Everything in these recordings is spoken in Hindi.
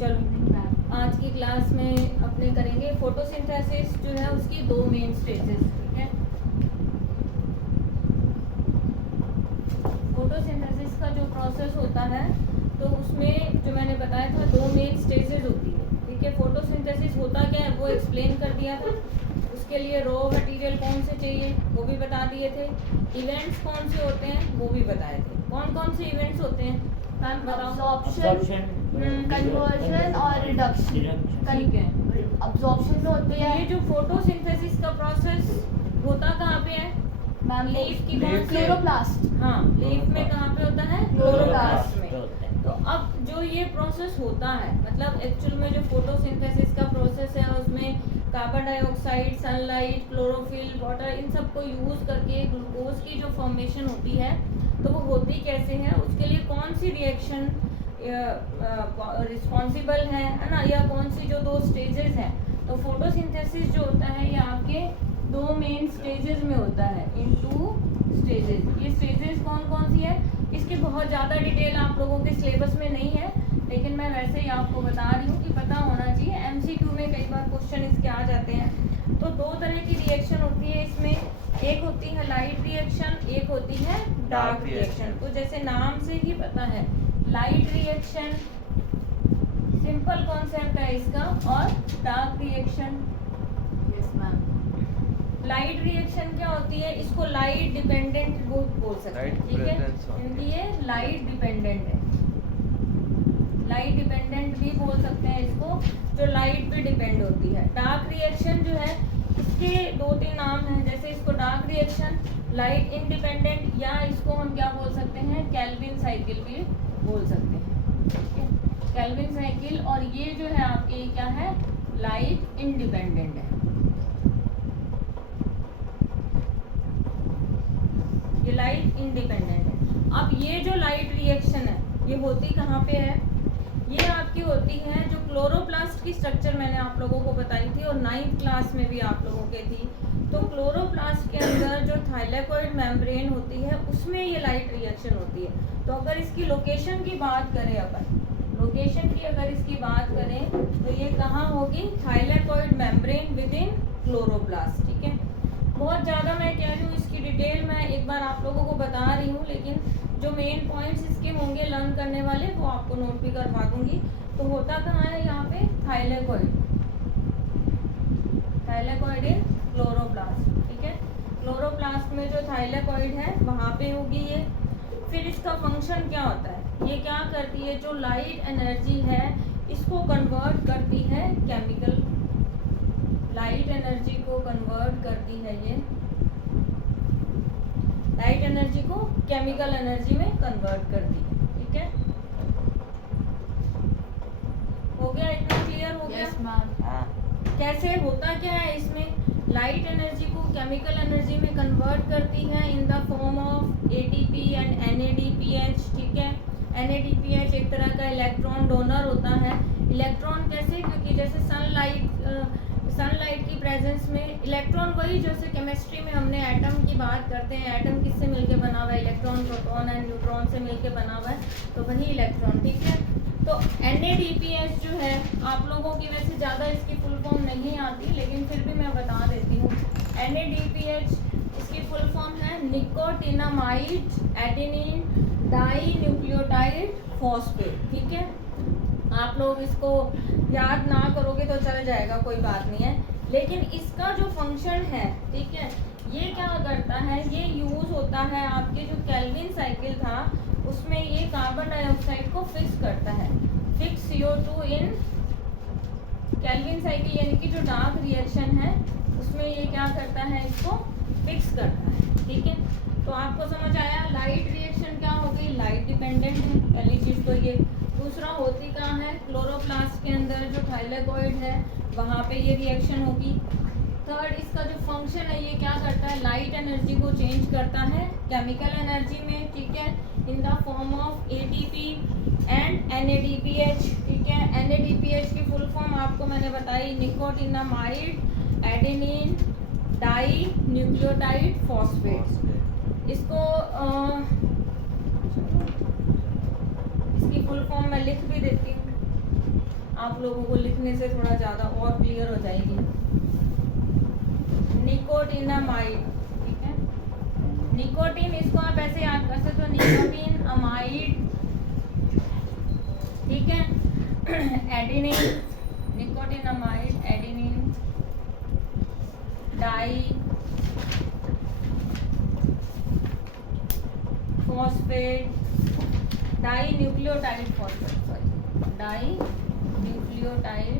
चलो आज की क्लास में अपने करेंगे फोटोसिंथेसिस जो है उसकी दो मेन स्टेजेस, ठीक है। फोटोसिंथेसिस का जो प्रोसेस होता है तो उसमें जो मैंने बताया था दो मेन स्टेजेस होती है, ठीक है। फोटोसिंथेसिस होता क्या है वो एक्सप्लेन कर दिया था। उसके लिए रॉ मटेरियल कौन से चाहिए वो भी बता दिए थे। इवेंट्स कौन से होते हैं वो भी बताए थे। कौन कौन से इवेंट्स होते हैं मैम बताओ? अब्जॉर्प्शन, कन्वर्जन और रिडक्शन। ठीक है। अब्जॉर्प्शन में होते हैं ये जो फोटोसिंथेसिस का प्रोसेस होता कहाँ पे है मैम? लीफ की कौन सी? क्लोरोप्लास्ट। हाँ, लीफ में कहाँ पे होता है? क्लोरोप्लास्ट में। तो अब जो ये प्रोसेस होता है मतलब एक्चुअल में जो फोटोसिंथेसिस का प्रोसेस है उसमें carbon dioxide, sunlight, chlorophyll, water in सब को यूज करके ग्लूकोज की जो फॉर्मेशन होती है तो वो होती कैसे है, उसके लिए कौन सी रिएक्शन रिस्पॉन्सिबल है ना, या कौन सी जो दो स्टेजेस हैं। तो फोटोसिंथेसिस जो होता है ये आपके दो मेन स्टेजेस में होता है, इन टू स्टेजेस। ये स्टेजेस कौन कौन सी है इसकी बहुत ज़्यादा डिटेल आप लोगों के सिलेबस में नहीं है, लेकिन मैं वैसे ही आपको बता रही हूँ कि पता होना चाहिए। एमसीक्यू में कई बार क्वेश्चन इसके आ जाते हैं। तो दो तरह की रिएक्शन होती है इसमें, एक होती है लाइट रिएक्शन, एक होती है डार्क रिएक्शन। तो जैसे नाम से ही पता है लाइट रिएक्शन सिंपल कॉन्सेप्ट है इसका, और dark reaction. Yes ma'am. Light reaction क्या होती है, इसको लाइट डिपेंडेंट बोल सकते हैं, ठीक है। क्योंकि ये लाइट डिपेंडेंट है, लाइट डिपेंडेंट भी बोल सकते हैं इसको, जो लाइट पे डिपेंड होती है। डार्क रिएक्शन जो है इसके दो तीन नाम हैं, जैसे इसको डार्क रिएक्शन, लाइट इंडिपेंडेंट, या इसको हम क्या बोल सकते हैं केल्विन साइकिल भी बोल सकते हैं, ठीक है। Calvin cycle. और ये जो है आपके क्या है, लाइट इंडिपेंडेंट है, ये लाइट इंडिपेंडेंट है। अब ये जो लाइट रिएक्शन है ये होती कहाँ पे है, ये आपकी होती है जो क्लोरोप्लास्ट की स्ट्रक्चर मैंने आप लोगों को बताई थी और 9th क्लास में भी आप लोगों के थी। तो क्लोरोप्लास्ट के अंदर जो थाइलेकोइड मेम्ब्रेन होती है उसमें ये लाइट रिएक्शन होती है। तो अगर इसकी लोकेशन की बात करें, अपन लोकेशन की अगर इसकी बात करें तो ये कहाँ होगी, thylakoid membrane with in chloroplast, ठीक है। बहुत ज़्यादा मैं कह रही हूँ इसकी डिटेल मैं एक बार आप लोगों को बता रही हूँ, लेकिन जो मेन पॉइंट्स इसके होंगे लर्न करने वाले वो आपको नोट भी करवा दूंगी। तो होता कहाँ है यहाँ पे, थाइलेकोइड, थाइलेकोइड इन क्लोरोप्लास्ट, ठीक है। क्लोरोप्लास्ट में जो थाइलेकोइड है वहाँ पे होगी ये। फिर इसका फंक्शन क्या होता है, ये क्या करती है, जो लाइट एनर्जी है इसको कन्वर्ट करती है केमिकल, लाइट एनर्जी को कन्वर्ट करती है ये, लाइट एनर्जी को केमिकल एनर्जी में कन्वर्ट करती है, ठीक है। हो गया, इतना क्लियर हो गया? Yes ma'am. कैसे होता क्या है इसमें, लाइट एनर्जी को केमिकल एनर्जी में कन्वर्ट करती है in the form of ATP and NADPH, ठीक है। NADPH एक तरह का इलेक्ट्रॉन डोनर होता है। इलेक्ट्रॉन कैसे, क्योंकि जैसे सनलाइट की प्रेजेंस में इलेक्ट्रॉन, वही जैसे केमिस्ट्री में हमने एटम की बात करते हैं, एटम किससे मिलके बना हुआ है, इलेक्ट्रॉन, प्रोटॉन एंड न्यूट्रॉन से मिलके बना हुआ है, तो वही इलेक्ट्रॉन, ठीक है। तो NADPH जो है आप लोगों की वैसे ज़्यादा इसकी फुल फॉर्म नहीं आती, लेकिन फिर भी मैं बता देती हूँ। NADPH इसकी फुल फॉर्म है nicotinamide adenine di nucleotide phosphate, ठीक है। आप लोग इसको याद ना करोगे तो चल जाएगा, कोई बात नहीं है, लेकिन इसका जो फंक्शन है, ठीक है, ये क्या करता है, ये यूज होता है आपके जो केल्विन साइकिल था उसमें ये कार्बन डाइऑक्साइड को फिक्स करता है, फिक्स CO2 इन केल्विन साइकिल, यानी कि जो डार्क रिएक्शन है उसमें ये क्या करता है, इसको फिक्स करता है, ठीक है। तो आपको समझ आया, लाइट रिएक्शन क्या होगी, लाइट डिपेंडेंट है पहली चीज तो ये। दूसरा होती कहाँ है, क्लोरोप्लास्ट के अंदर जो थाइलेकोइड है वहाँ पे ये रिएक्शन होगी। थर्ड, इसका जो फंक्शन है ये क्या करता है, लाइट एनर्जी को चेंज करता है केमिकल एनर्जी में, ठीक है, in the form of ATP and NADPH, ठीक है। NADPH की फुल फॉर्म आपको मैंने बताई, nicotinamide adenine di nucleotide phosphate. इसको इसकी फुल फॉर्म मैं लिख भी देती हूँ। आप लोगों को लिखने से थोड़ा ज़्यादा और क्लियर हो जाएगी। निकोटिनामाइड, ठीक है, निकोटीन, इसको आप ऐसे याद कर सकते हो, निकोटीन अमाइड, ठीक है। Adenine, nicotinamide, adenine, di phosphate, di nucleotide phosphate, sorry, di nucleotide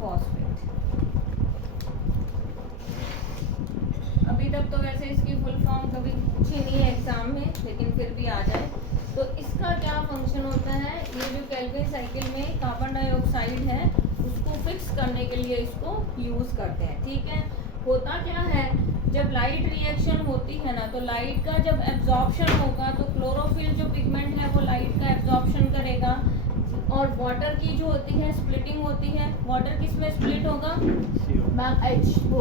phosphate. अभी तक तो वैसे इसकी फुल फॉर्म कभी पूछी नहीं है एग्जाम में, लेकिन फिर भी आ जाए तो इसका क्या फंक्शन होता है, ये जो केल्विन साइकिल में कार्बन डाइऑक्साइड है उसको फिक्स करने के लिए इसको यूज करते हैं, ठीक है। होता क्या है, जब लाइट रिएक्शन होती है ना, तो लाइट का जब एब्जॉर्प्शन होगा तो क्लोरोफिल जो पिगमेंट है वो लाइट का एब्जॉर्प्शन करेगा, और वाटर की जो होती है स्प्लिटिंग होती है। वाटर किस में स्प्लिट होगा, मैम एच वो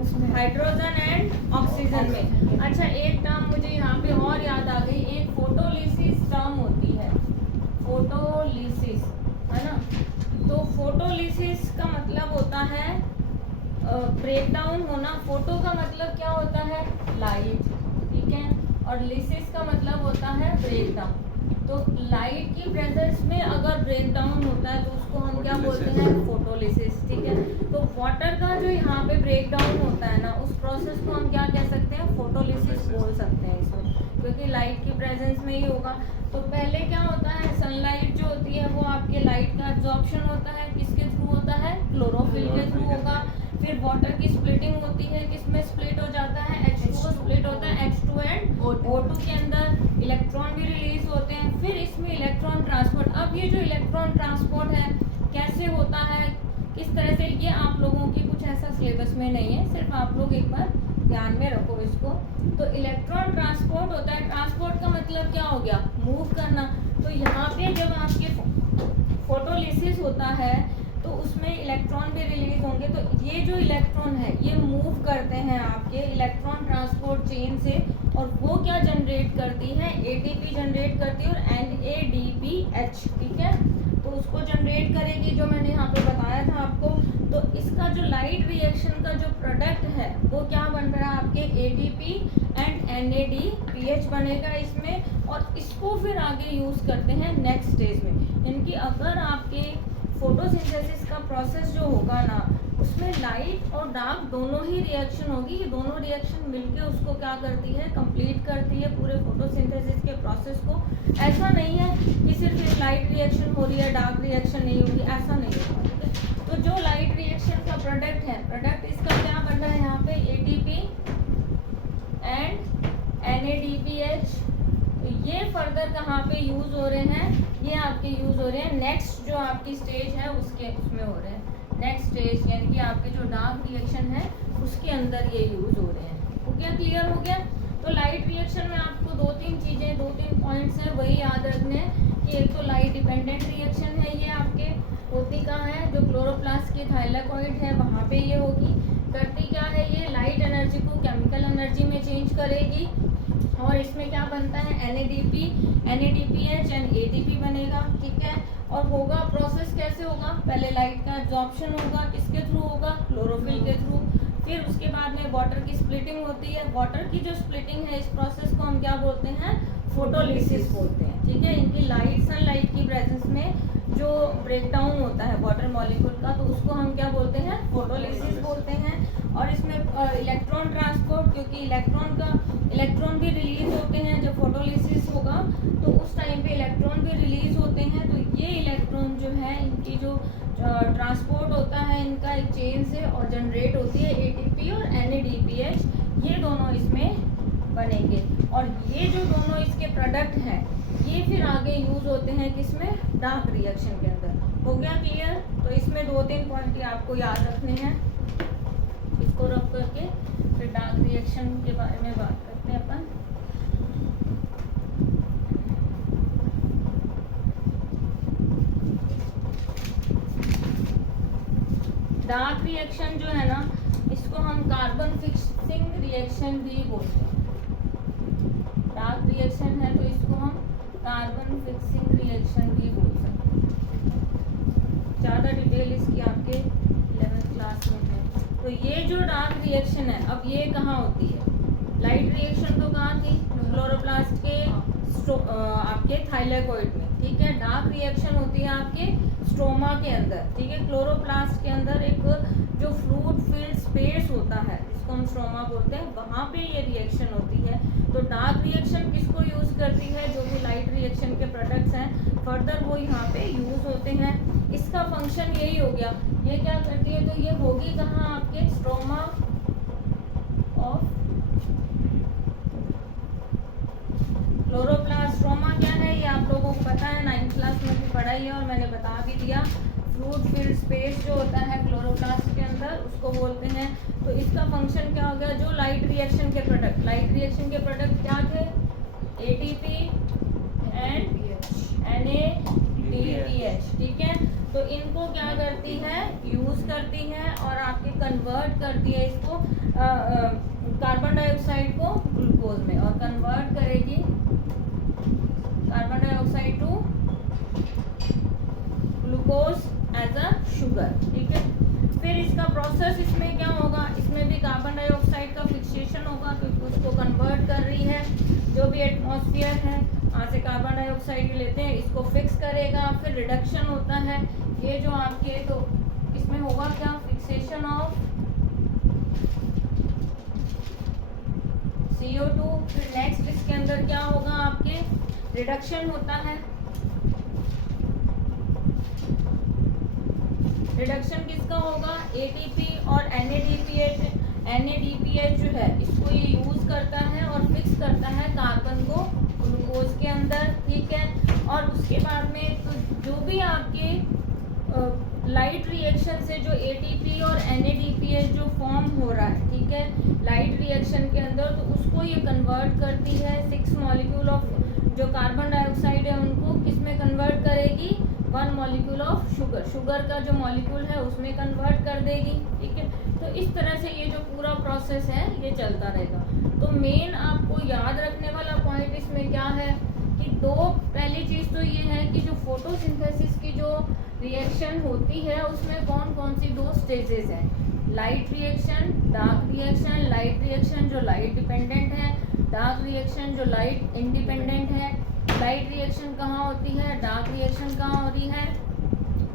उसमें हाइड्रोजन एंड ऑक्सीजन में। अच्छा, एक टर्म मुझे यहाँ पे और याद आ गई, एक फोटोलिसिस टर्म होती है, फोटोलिसिस, है ना। तो फोटोलिसिस का मतलब होता है ब्रेकडाउन होना। फोटो का मतलब क्या होता है, लाइट, ठीक है, और लिसिस का मतलब होता है ब्रेकडाउन। तो लाइट की प्रेजेंस में अगर ब्रेकडाउन होता है तो उसको हम क्या बोलते हैं, फोटोलिसिस, ठीक है। तो वाटर का जो यहाँ पे ब्रेकडाउन होता है ना, उस प्रोसेस को हम क्या कह सकते हैं, फोटोलिसिस बोल सकते हैं इसमें, क्योंकि लाइट की प्रेजेंस में ही होगा। तो पहले क्या होता है, सनलाइट जो होती है वो आपके लाइट का एब्जॉर्प्शन होता है, किसके थ्रू होता है, क्लोरोफिल के थ्रू होगा। फिर वाटर की स्प्लिटिंग होती है, किसमें स्प्लिट हो जाता है, H2O स्प्लिट होता है, H2 एंड O2 के अंदर इलेक्ट्रॉन भी रिलीज होते हैं। फिर इसमें इलेक्ट्रॉन ट्रांसपोर्ट। अब ये जो इलेक्ट्रॉन ट्रांसपोर्ट है कैसे होता है, किस तरह से, ये आप लोगों की कुछ ऐसा सिलेबस में नहीं है, सिर्फ आप लोग एक बार ध्यान में रखो इसको। तो इलेक्ट्रॉन ट्रांसपोर्ट होता है, ट्रांसपोर्ट का मतलब क्या हो गया, मूव करना। तो यहाँ पे जब आपके फोटोलिसिस होता है तो उसमें इलेक्ट्रॉन भी रिलीज होंगे। तो ये जो इलेक्ट्रॉन है ये मूव करते हैं आपके इलेक्ट्रॉन ट्रांसपोर्ट चेन से, और वो क्या जनरेट करती है, एटीपी जनरेट करती है, और NADPH, ठीक है। तो उसको जनरेट करेगी, जो मैंने यहाँ पे बताया था आपको। तो इसका जो लाइट रिएक्शन का जो प्रोडक्ट है वो क्या बन रहा है, आपके ATP एंड NADPH बनेगा इसमें, और इसको फिर आगे यूज करते हैं नेक्स्ट स्टेज में। इनकी अगर आपके फोटोसिंथेसिस का प्रोसेस जो होगा ना, उसमें लाइट और डार्क दोनों ही रिएक्शन होगी, ये दोनों रिएक्शन मिलके उसको क्या करती है, कंप्लीट करती है पूरे फोटोसिंथेसिस के प्रोसेस को। ऐसा नहीं है कि सिर्फ लाइट रिएक्शन हो रही है, डार्क रिएक्शन नहीं होगी, ऐसा नहीं होगा, ठीक है। तो जो लाइट रिएक्शन का प्रोडक्ट है, प्रोडक्ट इसका क्या बन रहा है यहाँ पे, ATP एंड NADPH। ये फर्दर कहाँ पे यूज हो रहे हैं, ये आपके यूज हो रहे हैं नेक्स्ट जो आपकी स्टेज है उसमें हो रहे हैं। नेक्स्ट स्टेज यानी कि आपके जो डार्क रिएक्शन है उसके अंदर ये यूज हो रहे हैं। हो गया, क्लियर हो गया। तो लाइट रिएक्शन में आपको दो तीन पॉइंट्स हैं वही याद रखने हैं कि एक तो लाइट डिपेंडेंट रिएक्शन है, ये आपके होती कहाँ है, जो क्लोरोप्लास्ट की थाइलाकॉइड है वहाँ पे ये होगी। करती क्या है, ये लाइट एनर्जी को केमिकल एनर्जी में चेंज करेगी, और इसमें क्या बनता है, NADPH एंड ATP बनेगा, ठीक है। और होगा प्रोसेस कैसे होगा, पहले लाइट का एब्जॉर्प्शन होगा, किसके थ्रू होगा, क्लोरोफिल के थ्रू। फिर उसके बाद में वाटर की स्प्लिटिंग होती है। वाटर की जो स्प्लिटिंग है इस प्रोसेस को हम क्या बोलते हैं, फोटोलिसिस बोलते हैं, ठीक है। इनकी लाइट, सनलाइट की प्रेजेंस में जो ब्रेकडाउन होता है वाटर मॉलिक्यूल का, तो उसको हम क्या बोलते हैं, फोटोलिसिस बोलते हैं। और इसमें इलेक्ट्रॉन ट्रांसपोर्ट, क्योंकि इलेक्ट्रॉन भी रिलीज होते हैं जब फोटोलिसिस होगा, तो उस टाइम पे इलेक्ट्रॉन भी रिलीज होते हैं। तो ये इलेक्ट्रॉन जो है इनकी जो ट्रांसपोर्ट होता है इनका एक चेन से, और जनरेट होती है ATP और NADPH, ये दोनों इसमें बनेंगे। और ये जो दोनों इसके प्रोडक्ट हैं ये फिर आगे यूज होते हैं किसमें, डार्क रिएक्शन के अंदर। हो गया क्लियर। तो इसमें दो तीन पॉइंट आपको याद रखने हैं, इसको रख करके फिर डार्क रिएक्शन के बारे में बात करते हैं अपन। डार्क रिएक्शन जो है ना, इसको हम कार्बन फिक्सिंग रिएक्शन भी बोलते हैं। डार्क कार्बन फिक्सिंग रिएक्शन भी बोल सकते हैं। ज़्यादा डिटेल इसकी आपके 11th क्लास में है। तो ये जो डार्क रिएक्शन है, अब ये कहाँ होती है? लाइट रिएक्शन तो कहाँ थी? क्लोरोप्लास्ट के आपके थाइलेकोइड में, ठीक है। डार्क रिएक्शन होती है आपके स्ट्रोमा के अंदर, ठीक है। क्लोरोप्लास्ट के अंदर एक जो फ्लूइड फिल्ड स्पेस होता है, जिसको हम स्ट्रोमा बोलते हैं, वहाँ पे ये रिएक्शन होती है। तो डार्क रिएक्शन किसको यूज करती है? जो भी लाइट रिएक्शन के प्रोडक्ट्स हैं फर्दर वो यहाँ पे यूज होते हैं। इसका फंक्शन यही हो गया। ये क्या करती है? तो ये होगी कहाँ? आपके स्ट्रोमा ऑफ क्लोरोप्लास्ट। स्ट्रोमा क्या है ये आप लोगों को पता है, 9th क्लास में भी पढ़ा ही है और मैंने बता भी दिया। फ्लूइड फिल्ड स्पेस जो होता है क्लोरोप्लास्ट के अंदर, उसको बोलते हैं। तो इसका फंक्शन क्या हो गया? जो लाइट रिएक्शन के प्रोडक्ट, लाइट रिएक्शन के प्रोडक्ट क्या थे? ATP एंड NADPH, ठीक है। तो इनको क्या करती है? यूज करती है और आपके कन्वर्ट करती है इसको कार्बन डाइऑक्साइड को ग्लूकोज में, और कन्वर्ट करेगी carbon dioxide to glucose as a sugar, ठीक है। फिर इसका प्रोसेस इसमें क्या होगा? इसमें भी कार्बन डाइऑक्साइड का फिक्सेशन होगा, क्योंकि उसको कन्वर्ट कर रही है। जो भी एटमॉस्फेयर है वहाँ से कार्बन डाइऑक्साइड लेते हैं, इसको फिक्स करेगा, फिर रिडक्शन होता है। ये जो आपके, तो इसमें होगा क्या? Fixation of CO2। फिर नेक्स्ट इसके अंदर क्या होगा? आपके रिडक्शन होता है। रिडक्शन किसका होगा? ATP और NADPH। NADPH जो है इसको ये यूज करता है और फिक्स करता है कार्बन को ग्लूकोज के अंदर, ठीक है। और उसके बाद में तो जो भी आपके लाइट रिएक्शन से जो ATP और NADPH जो फॉर्म हो रहा है, ठीक है, लाइट रिएक्शन के अंदर, तो उसको ये कन्वर्ट करती है 6 मॉलिक्यूल ऑफ जो कार्बन डाइऑक्साइड है उनको किस में कन्वर्ट करेगी? 1 मॉलिक्यूल ऑफ शुगर। शुगर का जो मॉलिक्यूल है उसमें कन्वर्ट कर देगी, ठीक है। तो इस तरह से ये जो पूरा प्रोसेस है ये चलता रहेगा। तो मेन आपको याद रखने वाला पॉइंट इसमें क्या है कि पहली चीज़ तो ये है कि जो फोटोसिंथेसिस की जो रिएक्शन होती है उसमें कौन कौन सी 2 स्टेजेस हैं? Light reaction, dark reaction. Light reaction जो लाइट डिपेंडेंट है, डार्क रिएक्शन जो लाइट इंडिपेंडेंट है। लाइट रिएक्शन कहाँ होती है, डार्क रिएक्शन कहाँ होती है,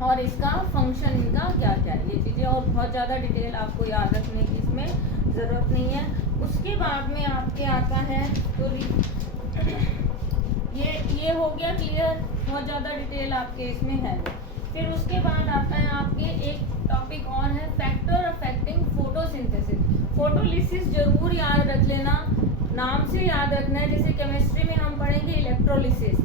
और इसका फंक्शन इनका क्या क्या है, ये चीज़ें। और बहुत ज़्यादा डिटेल आपको याद रखने की इसमें ज़रूरत नहीं है। उसके बाद में आपके आता है तो ये हो गया क्लियर, बहुत ज़्यादा डिटेल आपके इसमें है। फिर उसके बाद आता है आपके एक टॉपिक और है, फैक्टर अफेक्टिंग फोटोसिंथेसिस। फोटोलिसिस जरूर याद रख लेना, नाम से याद रखना है। जैसे केमिस्ट्री में हम पढ़ेंगे electrolysis.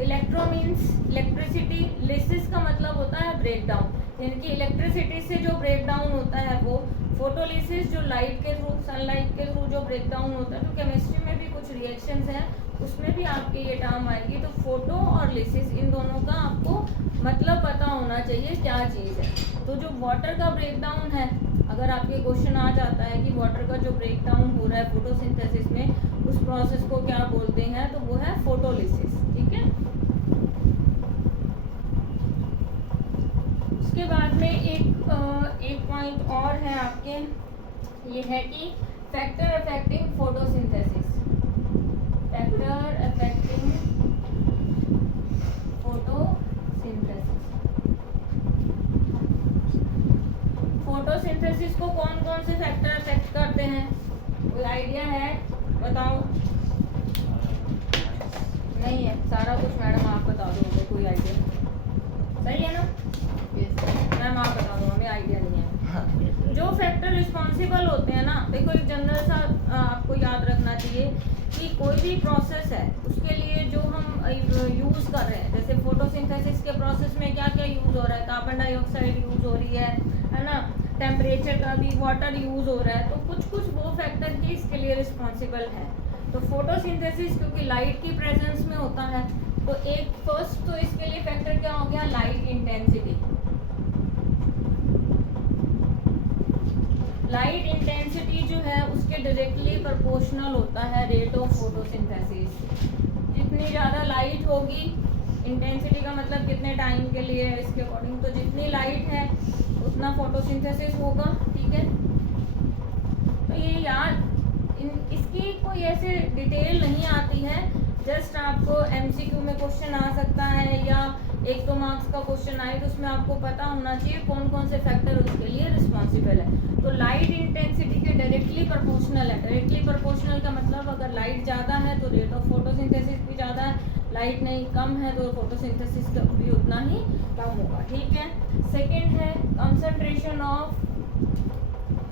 Electro means electricity, lysis का मतलब होता है ब्रेक डाउन, यानी कि इलेक्ट्रिसिटी से जो ब्रेक डाउन होता है वो। फोटोलिसिस जो लाइट के थ्रू, सनलाइट के थ्रू जो ब्रेक डाउन होता है। तो केमिस्ट्री में भी कुछ रिएक्शंस हैं, उसमें भी आपके ये टर्म आएगी। तो फोटो और लिसिस, इन दोनों का आपको मतलब पता होना चाहिए क्या चीज़ है। तो जो वाटर का ब्रेक डाउन है, अगर आपके क्वेश्चन आ जाता है कि वाटर का जो ब्रेक डाउन हो रहा है फोटोसिंथेसिस में, उस प्रोसेस को क्या बोलते हैं, तो वो है फोटोलिसिस, ठीक है। उसके बाद में एक पॉइंट और है आपके, ये है कि factor affecting photosynthesis. Factor affecting photosynthesis. Photosynthesis को कौन कौन से फैक्टर अफेक्ट करते हैं, कोई आइडिया है? बताओ। नहीं है, सारा कुछ मैडम आप बता दोगे, कोई आइडिया? सही है ना? मैम आप बता दो, हमें आइडिया नहीं है। जो फैक्टर रिस्पॉन्सिबल होते हैं ना, देखो एक जनरल सा आपको याद रखना चाहिए कि कोई भी प्रोसेस है उसके लिए जो हम यूज़ कर रहे हैं, जैसे फोटोसिंथेसिस के प्रोसेस में क्या क्या यूज़ हो रहा है, कार्बन डाइऑक्साइड यूज़ हो रही है ना, टेम्परेचर का भी, वाटर यूज़ हो रहा है। तो कुछ कुछ वो फैक्टर ही इसके लिए रिस्पॉन्सिबल है। तो फोटोसिंथेसिस क्योंकि लाइट की प्रेजेंस में होता है, तो एक फर्स्ट तो इसके लिए फैक्टर क्या हो गया, लाइट इंटेंसिटी। लाइट इंटेंसिटी जो है उसके डायरेक्टली प्रोपोर्शनल होता है रेट ऑफ फोटोसिंथेसिस। जितनी ज़्यादा लाइट होगी, इंटेंसिटी का मतलब कितने टाइम के लिए है इसके अकॉर्डिंग, तो जितनी लाइट है उतना फोटोसिंथेसिस होगा, ठीक है। तो ये याद इसकी कोई ऐसे डिटेल नहीं आती है, जस्ट आपको एमसीक्यू में क्वेश्चन आ सकता है या 1-2 मार्क्स का क्वेश्चन आए तो उसमें आपको पता होना चाहिए कौन कौन से फैक्टर उसके लिए रिस्पॉन्सिबल है। तो लाइट इंटेंसिटी के डायरेक्टली प्रोपोर्शनल है। डायरेक्टली प्रोपोर्शनल का मतलब अगर लाइट ज़्यादा है तो रेट ऑफ फोटोसिंथेसिस भी ज़्यादा है, लाइट नहीं कम है तो फोटोसिंथेसिस भी उतना ही कम होगा, ठीक है। सेकेंड है कंसंट्रेशन ऑफ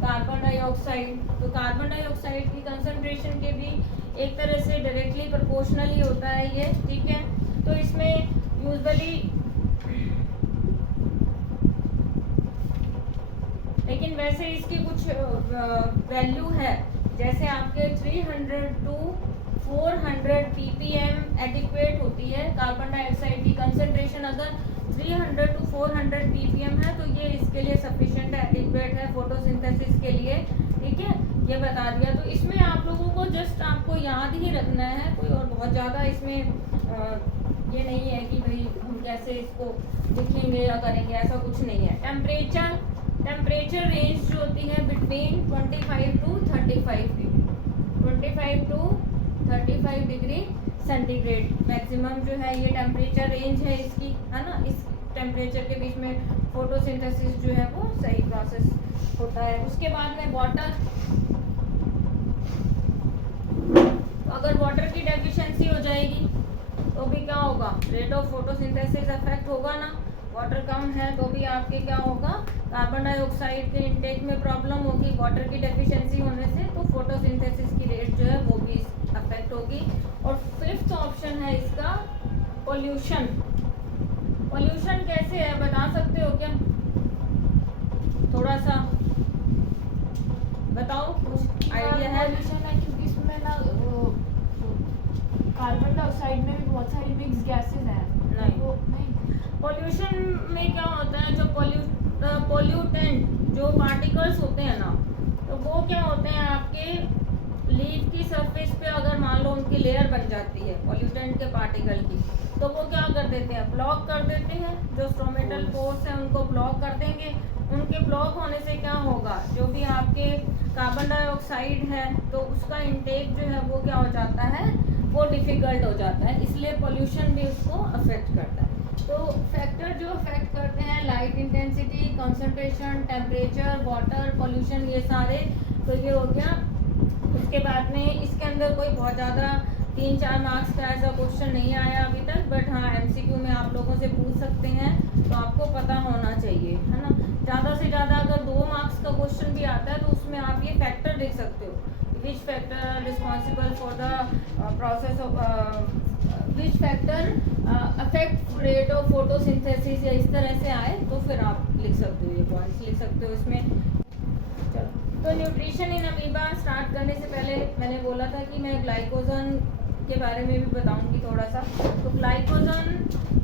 कार्बन डाइऑक्साइड। तो कार्बन डाइऑक्साइड की कंसंट्रेशन के भी एक तरह से डायरेक्टली प्रोपोर्शनल ही होता है ये, ठीक है। तो इसमें यूजुअली, लेकिन वैसे इसकी कुछ वैल्यू है, जैसे आपके 300 to 400 ppm एडिक्वेट होती है कार्बन डाइऑक्साइड की कंसंट्रेशन। अगर 300 to 400 ppm है तो ये इसके लिए सफिशिएंट एडिक्वेट है फोटोसिंथेसिस के लिए, ठीक है, ये बता दिया। तो इसमें आप लोगों को जस्ट आपको याद ही रखना है, कोई और बहुत ज़्यादा इसमें ये नहीं है कि भाई हम कैसे इसको लिखेंगे या करेंगे, ऐसा कुछ नहीं है। टेम्परेचर रेंज जो होती है between 25 to 35 degree, 25 to 35 degree centigrade maximum जो है ये टेम्परेचर रेंज है इसकी, है ना। इस टेम्परेचर के बीच में फोटोसिंथेसिस जो है वो सही प्रोसेस होता है। उसके बाद में वाटर, अगर वाटर की डेफिशिएंसी हो जाएगी तो भी क्या होगा, रेट ऑफ फोटोसिंथेसिस अफेक्ट होगा ना। वाटर कम है तो भी आपके क्या होगा, कार्बन डाइऑक्साइड के इनटेक में प्रॉब्लम होगी वाटर की डेफिशिएंसी होने से, तो फोटोसिंथेसिस की रेट जो है वो भी अफेक्ट होगी। और फिफ्थ ऑप्शन है इसका पोल्यूशन। पोल्यूशन कैसे है बता सकते हो क्या, थोड़ा सा बताओ, कुछ आइडिया है? पोल्यूशन है क्योंकि इसमें ना कार्बन डाइऑक्साइड में भी बहुत सारी मिक्स गैसेस हैं। नहीं, वो नहीं, पोल्यूशन में क्या होता है, जो पोल्यूटेंट जो पार्टिकल्स होते हैं ना, तो वो क्या होते हैं आपके लीफ की सरफेस पे अगर मान लो उनकी लेयर बन जाती है पोल्यूटेंट के पार्टिकल की, तो वो क्या कर देते हैं, ब्लॉक कर देते हैं। जो स्ट्रोमेटल पोर्स है उनको ब्लॉक कर देंगे। उनके ब्लॉक होने से क्या होगा, जो भी आपके कार्बन डाइऑक्साइड है तो उसका इंटेक जो है वो क्या हो जाता है, वो डिफ़िकल्ट हो जाता है, इसलिए पोल्यूशन भी उसको अफेक्ट करता है। तो फैक्टर जो अफेक्ट करते हैं light intensity, concentration, temperature, water, pollution, ये सारे, तो ये हो गया। उसके बाद में इसके अंदर कोई बहुत ज़्यादा 3-4 मार्क्स का ऐसा क्वेश्चन नहीं आया अभी तक, बट हाँ एमसीक्यू में आप लोगों से पूछ सकते हैं, तो आपको पता होना चाहिए, है ना। ज़्यादा से ज़्यादा अगर 2 मार्क्स का क्वेश्चन भी आता है तो उसमें आप ये फैक्टर देख सकते हो, which factor responsible for the process of which factor affect rate of photosynthesis, या इस तरह से आए तो फिर आप लिख सकते हो, ये पॉइंट्स लिख सकते हो इसमें। चलो, तो न्यूट्रिशन इन अमीबा स्टार्ट करने से पहले मैंने बोला था कि मैं ग्लाइकोजन के बारे में भी बताऊंगी थोड़ा सा। तो ग्लाइकोजन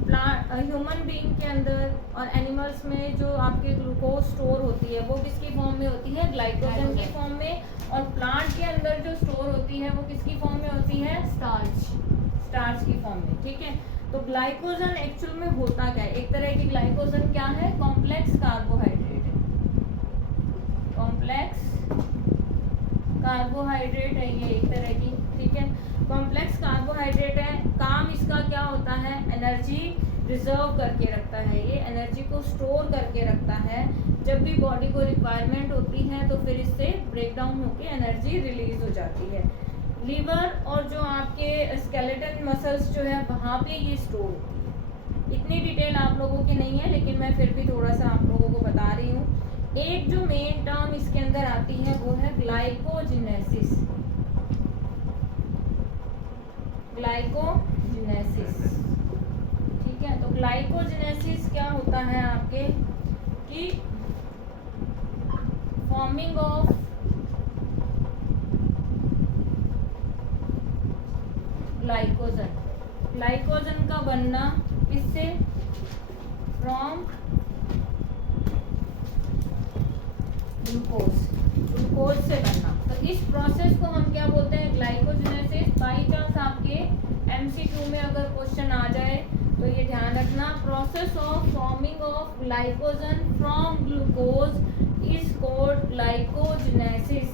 ह्यूमन बीइंग के अंदर और एनिमल्स में जो आपके ग्लूकोज स्टोर होती है वो किसकी फॉर्म में होती है, ग्लाइकोजन की फॉर्म में। और प्लांट के अंदर जो स्टोर होती है वो किसकी फॉर्म में होती है, स्टार्च की फॉर्म में, ठीक है। तो ग्लाइकोजन एक्चुअल में होता क्या है, एक तरह की ग्लाइकोजन क्या है, कॉम्प्लेक्स कार्बोहाइड्रेट है, कॉम्प्लेक्स कार्बोहाइड्रेट है ये एक तरह की, ठीक है। कॉम्प्लेक्स कार्बोहाइड्रेट है, काम इसका क्या होता है, एनर्जी रिजर्व करके रखता है, ये एनर्जी को स्टोर करके रखता है। जब भी बॉडी को रिक्वायरमेंट होती है तो फिर इससे ब्रेक डाउन होकर एनर्जी रिलीज हो जाती है। लीवर और जो आपके स्केलेटन मसल्स जो है वहाँ पे ये स्टोर होती है। इतनी डिटेल आप लोगों की नहीं है, लेकिन मैं फिर भी थोड़ा सा आप लोगों को बता रही हूँ। एक जो मेन टर्म इसके अंदर आती है वो है ग्लाइकोजेनेसिस, ग्लाइकोजेनेसिस, ठीक है। तो ग्लाइकोजेनेसिस क्या होता है आपके कि फॉर्मिंग ऑफ ग्लाइकोजन, ग्लाइकोजन का बनना किससे, फ्रॉम ग्लूकोज से बनना। तो इस प्रोसेस को हम क्या बोलते हैं, ग्लाइकोजेनेसिस। बाई चांस आपके एमसीक्यू में अगर क्वेश्चन आ जाए तो ये ध्यान रखना, process of forming of glycogen from glucose is called glycogenesis.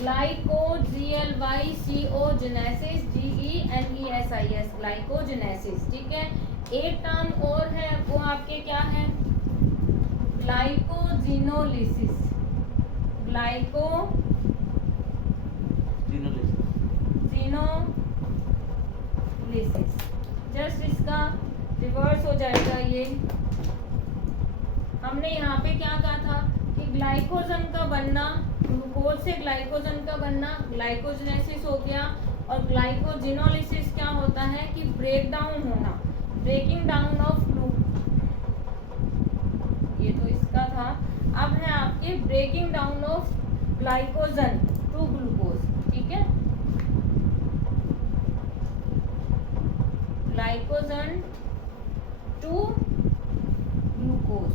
Glycogenesis, GENESIS, glycogenesis, ठीक है। एक टर्म और है वो आपके क्या है, ग्लाइकोजिनोलिसिस, ग्लाइकोजिनोलिसिस। जस्ट इसका रिवर्स हो जाएगा ये। हमने यहाँ पे क्या कहा था कि ग्लाइकोजन का बनना, ग्लूकोज से ग्लाइकोजन का बनना ग्लाइकोजेनेसिस हो गया, और ग्लाइकोजिनोलिसिस क्या होता है कि ब्रेक डाउन होना, ब्रेकिंग डाउन ऑफ ये तो इसका था। अब है आपके breaking down of glycogen to glucose, ठीक है, glycogen to glucose.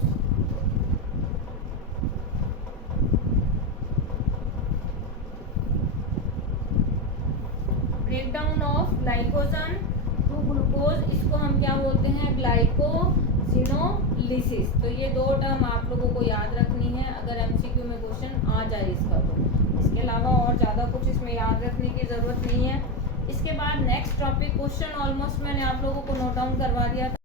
Breakdown of glycogen to glucose, इसको हम क्या बोलते हैं, ग्लाइकोजिनोलिसिस। तो ये दो टर्म आप लोगों को याद रखनी है अगर एमसीक्यू में क्वेश्चन आ जाए इसका तो। इसके अलावा और ज़्यादा कुछ इसमें याद रखने की ज़रूरत नहीं है। इसके बाद नेक्स्ट टॉपिक क्वेश्चन ऑलमोस्ट मैंने आप लोगों को नोट डाउन करवा दिया था।